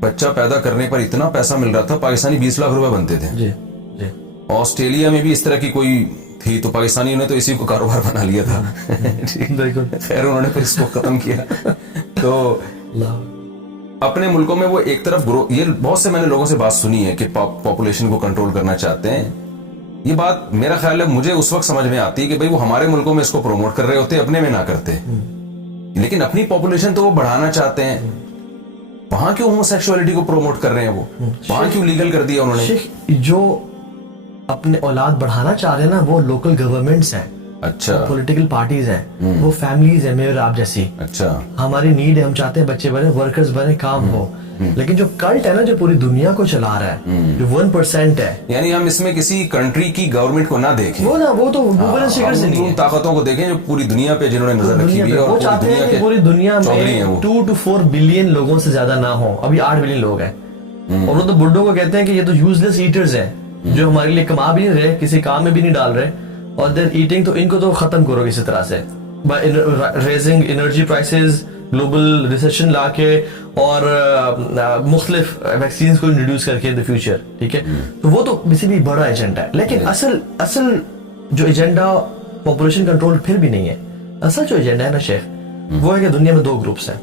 بچہ پیدا کرنے پر اتنا پیسہ مل رہا تھا, پاکستانی 20 لاکھ روپے بنتے تھے. جی جی. آسٹریلیا میں بھی اس طرح کی کوئی تھی تو پاکستانیوں نے تو اسی کو کاروبار بنا لیا تھا. بالکل. خیر انہوں نے پھر اس کو ختم کیا. تو اپنے ملکوں میں وہ ایک طرف یہ بہت سے میں نے لوگوں سے بات سنی ہے کہ پاپولیشن کو کنٹرول کرنا چاہتے ہیں. یہ بات میرا خیال ہے مجھے اس وقت سمجھ میں آتی ہے کہ بھئی وہ ہمارے ملکوں میں اس کو پروموٹ کر رہے ہوتے, اپنے میں نہ کرتے. لیکن اپنی پاپولیشن تو وہ بڑھانا چاہتے ہیں, وہاں کیوں ہومو سیکشوالٹی کو پروموٹ کر رہے ہیں, وہ وہاں کیوں لیگل کر دیا انہوں نے؟ جو اپنے اولاد بڑھانا چاہ رہے ہیں نا وہ لوکل گورنمنٹس ہیں, اچھا پولیٹیکل پارٹیز ہیں, وہ فیملیز ہیں میرے آپ جیسی. اچھا ہماری نیڈ ہے, ہم چاہتے ہیں بچے بنے, ورکرز بنے, کام ہو. لیکن جو کلٹ ہے نا جو پوری دنیا کو چلا رہا ہے, جو 1% ہے, یعنی ہم اس میں کسی کنٹری کی گورنمنٹ کو نہ دیکھیں, وہ تو اوپن سیکرٹ سے نہیں ہے, طاقتوں کو دیکھیں جو پوری دنیا پہ جنہوں نے نظر رکھی ہوئی ہے, وہ اور چاہتے ہیں کہ پوری دنیا میں 2 to 4 بلین لوگوں سے زیادہ نہ ہو. ابھی 8 بلین لوگ ہیں, اور وہ تو بڈھوں کو کہتے ہیں کہ یہ تو یوزلیس ایٹرز ہیں جو ہمارے لیے کما بھی نہیں رہے, کسی کام میں بھی نہیں ڈال رہے, اور دیر ایٹنگ, تو ان کو تو ختم کرو کسی طرح سے, rising energy prices, global recession لا کے, اور مختلف ویکسینز کو انٹروڈیوس کر کے ان دا فیوچر. ٹھیک ہے, تو وہ تو بیسیکلی بڑا ایجنڈا ہے. لیکن اصل جو ایجنڈا پاپولیشن کنٹرول پھر بھی نہیں ہے. اصل جو ایجنڈا ہے نا شیخ, وہ ہے کہ دنیا میں 2 گروپس ہیں.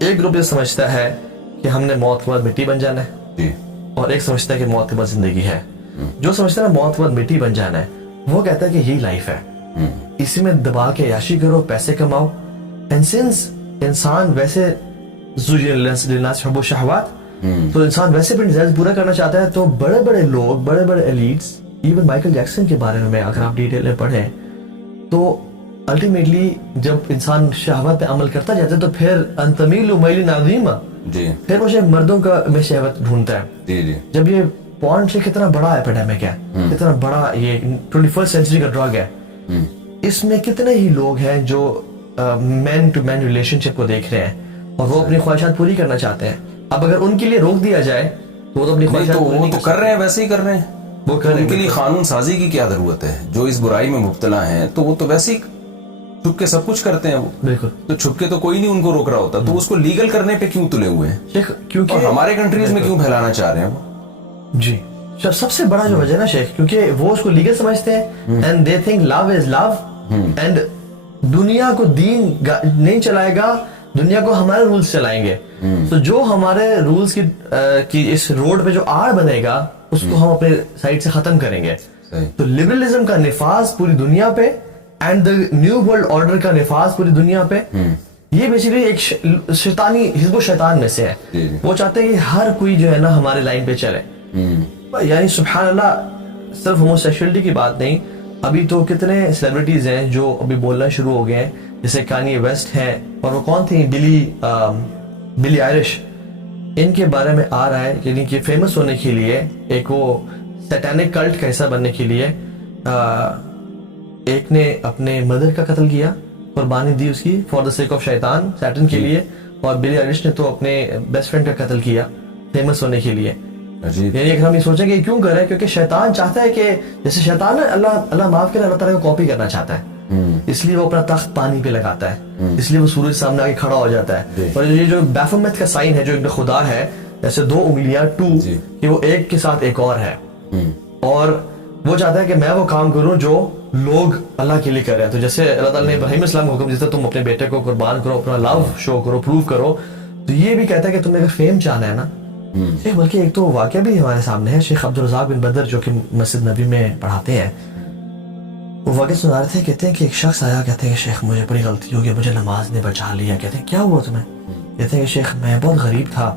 ایک گروپ یہ سمجھتا ہے کہ ہم نے موت کے بعد مٹی بن جانا ہے, اور ایک سمجھتا ہے کہ موت کے بعد زندگی ہے. جو سمجھتا ہے نا موت کے بعد مٹی بن جانا ہے, وہ کہتا ہے کہ یہی لائف ہے, اسی میں دبا کے عیاشی کرو, پیسے کماؤ. اینڈ سنس انسان ویسے حب و شہوات, تو انسان ویسے بھی ڈیزائر پورا کرنا چاہتا ہے. تو بڑے بڑے لوگ, بڑے بڑے ایلیٹس, ایون مائیکل جیکسن کے بارے میں اگر آپ ڈیٹیل میں پڑھیں, تو الٹیمیٹلی جب انسان شہوات پہ عمل کرتا جاتا ہے تو پھر انتمیل میل عظیما, پھر وہ مردوں کا میں شہوت ڈھونڈتا ہے. جب یہ پورن سے کتنا بڑا ایپیڈیمک ہے, کتنا بڑا یہ 21st سینچری کا ڈرگ ہے, اس میں کتنے ہی لوگ ہیں جو مین ٹو مین ریلیشن شپ کو دیکھ رہے ہیں, اور وہ اپنی خواہشات پوری کرنا چاہتے ہیں. اب اگر ان کے لیے روک دیا جائے تو وہ تو اپنی خواہشات وہ تو کر رہے ہیں, ویسے ہی کر رہے ہیں. وہ ان کے لیے قانون سازی کی کیا ضرورت ہے؟ جو اس برائی میں مبتلا ہیں تو وہ تو ویسے ہی چھپ کے سب کچھ کرتے ہیں. وہ بالکل, تو چھپ کے تو کوئی نہیں ان کو روک رہا ہوتا, تو اس کو لیگل کرنے پہ کیوں تلے ہوئے ہیں, کیونکہ ہمارے کنٹریز میں کیوں پھیلانا چاہ رہے ہیں وہ؟ جی سب سے بڑا جو وجہ نا شیخ, کیونکہ وہ اس کو لیگل سمجھتے ہیں, and they think love is love, and دنیا کو دین نہیں چلائے گا, دنیا کو ہمارے رولز چلائیں گے. تو جو ہمارے رولز کی اس روڈ پہ جو آڑ بنے گا اس کو ہم اپنے سائڈ سے ختم کریں گے. تو لبرلزم کا نفاذ پوری دنیا پہ, and the new world order کا نفاذ پوری دنیا پہ, یہ بیسیکلی ایک شیطانی حزب و شیطان میں سے ہے. وہ چاہتے ہیں کہ ہر کوئی جو ہے نا ہمارے لائن پہ چلے. یعنی سبحان اللہ, صرف ہومو سیکشوالٹی کی بات نہیں, ابھی تو کتنے سیلیبریٹیز ہیں جو ابھی بولنا شروع ہو گئے ہیں, جیسے کانی ویسٹ ہیں, اور وہ کون تھی, بلی آئرش. ان کے بارے میں آ رہا ہے یعنی کہ فیمس ہونے کے لیے, ایک وہ سیٹینک کلٹ کا حصہ بننے کے لیے, ایک نے اپنے مدر کا قتل کیا, قربانی دی اس کی فار دا سیک آف شیطان, سیٹن کے لیے, اور بلی آئرش نے تو اپنے بیسٹ فرینڈ کا قتل کیا فیمس ہونے کے لیے. یعنی اگر ہم یہ سوچیں کہ کیوں کر رہے ہیں, کیونکہ شیطان چاہتا ہے کہ جیسے شیطان اللہ معاف کرے, اللہ تعالیٰ کو کاپی کرنا چاہتا ہے, اس لیے وہ اپنا تخت پانی پہ لگاتا ہے, اس لیے وہ سورج سامنے آ کے کھڑا ہو جاتا ہے. اور یہ جو بیفومیت کا سائن ہے جو ایک خدا ہے, جیسے 2 انگلیاں 2, کہ وہ ایک کے ساتھ ایک اور ہے, اور وہ چاہتا ہے کہ میں وہ کام کروں جو لوگ اللہ کے لیے کر رہے ہیں. تو جیسے اللہ تعالیٰ نے ابراہیم السلام کو حکم دیا تم اپنے بیٹے کو قربان کرو, اپنا لو شو کرو, پروو کرو. تو یہ بھی کہتا ہے کہ تمہیں اگر فیم چاہنا ہے نا, بلکہ ایک تو واقعہ بھی ہمارے سامنے ہے, شیخ عبدالرزاق بن بدر جو کہ مسجد نبی میں پڑھاتے ہیں, وہ واقعہ سنا رہے تھے. کہتے ہیں کہ ایک شخص آیا, کہتے ہیں کہ شیخ مجھے بڑی غلطی ہو گئی, مجھے نماز نے بچا لیا. کہتے ہیں کیا ہوا تمہیں؟ کہتے ہیں کہ شیخ میں بہت غریب تھا,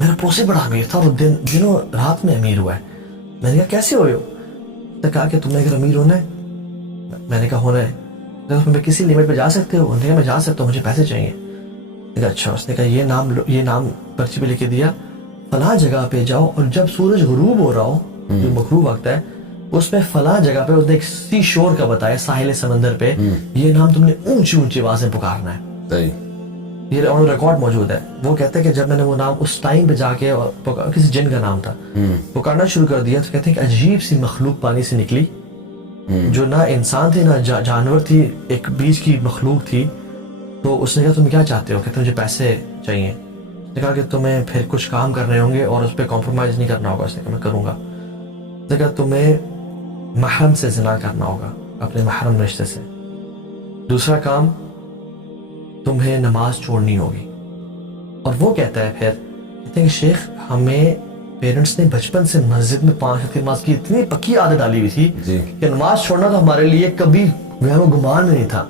میرا پوسے بڑا امیر تھا, اور دنوں رات میں امیر ہوا ہے. میں نے کہا کیسے ہوئے ہو؟ نے کہا کہ تم نے اگر امیر ہونا ہے. میں نے کہا ہونا ہے. میں کسی لیمٹ پہ جا سکتے ہو؟ انہوں نے کہا میں جا سکتا ہوں, مجھے پیسے چاہیے. اچھا. اس نے کہا یہ نام پرچی پہ لکھ کے دیا, فلاں جگہ پہ جاؤ, اور جب سورج غروب ہو رہا ہو, جو مغروب وقت ہے, اس میں فلاں جگہ پہ, اس نے ایک سی شور کا بتایا, ساحل سمندر پہ, یہ نام تم نے اونچی اونچی آواز میں پکارنا ہے. یہ ریکارڈ موجود ہے. وہ کہتے ہیں کہ جب میں نے وہ نام اس ٹائم پہ جا کے, کسی جن کا نام تھا, پکارنا شروع کر دیا, تو کہتے ہیں کہ عجیب سی مخلوق پانی سے نکلی, جو نہ انسان تھی نہ جانور تھی, ایک بیچ کی مخلوق تھی. تو اس نے کہا تم کیا چاہتے ہو؟ کہتے ہیں مجھے پیسے چاہیے. نے کہا کہ تمہیں پھر کچھ کام کرنے ہوں گے اور اس پہ کمپرومائز نہیں کرنا ہوگا. اس نے کہا میں کروں گا. اس نے کہا تمہیں محرم سے زنا کرنا ہوگا, اپنے محرم رشتے سے. دوسرا کام, تمہیں نماز چھوڑنی ہوگی. اور وہ کہتا ہے پھر کہتے ہیں کہ شیخ ہمیں پیرنٹس نے بچپن سے مسجد میں 5 وقت کی نماز کی اتنی پکی عادت ڈالی ہوئی تھی کہ نماز چھوڑنا تو ہمارے لیے کبھی وہم و گمان نہیں تھا.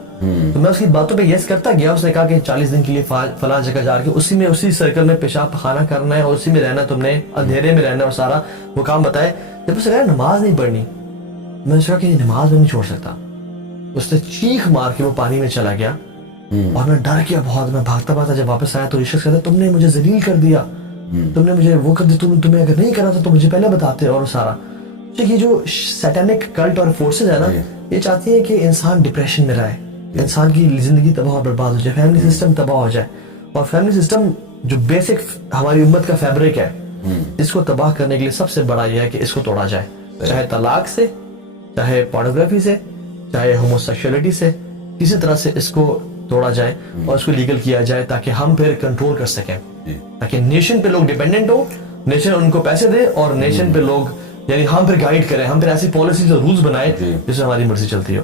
تو میں اس کی باتوں پہ یس کرتا گیا. اس نے کہا کہ 40 دن کے لیے فلاں جگہ جا کے اسی سرکل میں پیشاب پخانہ کرنا ہے اور اسی میں رہنا, تم نے اندھیرے میں رہنا ہے, اور سارا وہ کام بتائے. جب اس نے کہا نماز نہیں پڑھنی, میں نے کہا کہ نماز میں نہیں چھوڑ سکتا. اس نے چیخ مار کے وہ پانی میں چلا گیا اور میں ڈر گیا بہت. میں بھاگتا بھاگتا جب واپس آیا تو یہ شخص کہتا تم نے مجھے ذلیل کر دیا, تم نے مجھے وہ کر دیا, تمہیں اگر نہیں کرنا تھا تو مجھے پہلے بتاتے. اور سارا یہ جو سیٹینک کلٹ اور فورسز ہے نا, یہ چاہتی ہے کہ انسان ڈپریشن میں رہے, انسان کی زندگی تباہ اور برباد ہو جائے, فیملی سسٹم تباہ ہو جائے. اور فیملی سسٹم جو بیسک ہماری امت کا فیبرک ہے, اس کو تباہ کرنے کے لیے سب سے بڑا یہ ہے کہ اس کو توڑا جائے, چاہے طلاق سے, چاہے پورنوگرافی سے, چاہے ہوموسیکشولیٹی سے, کسی طرح سے اس کو توڑا جائے اور اس کو لیگل کیا جائے تاکہ ہم پھر کنٹرول کر سکیں, تاکہ نیشن پہ لوگ ڈیپینڈنٹ ہو, نیشن ان کو پیسے دے اور نیشن پہ لوگ, یعنی ہم پھر گائیڈ کریں, ہم پھر ایسی پالیسیز اور رولز بنائیں جس سے ہماری مرضی چلتی ہو.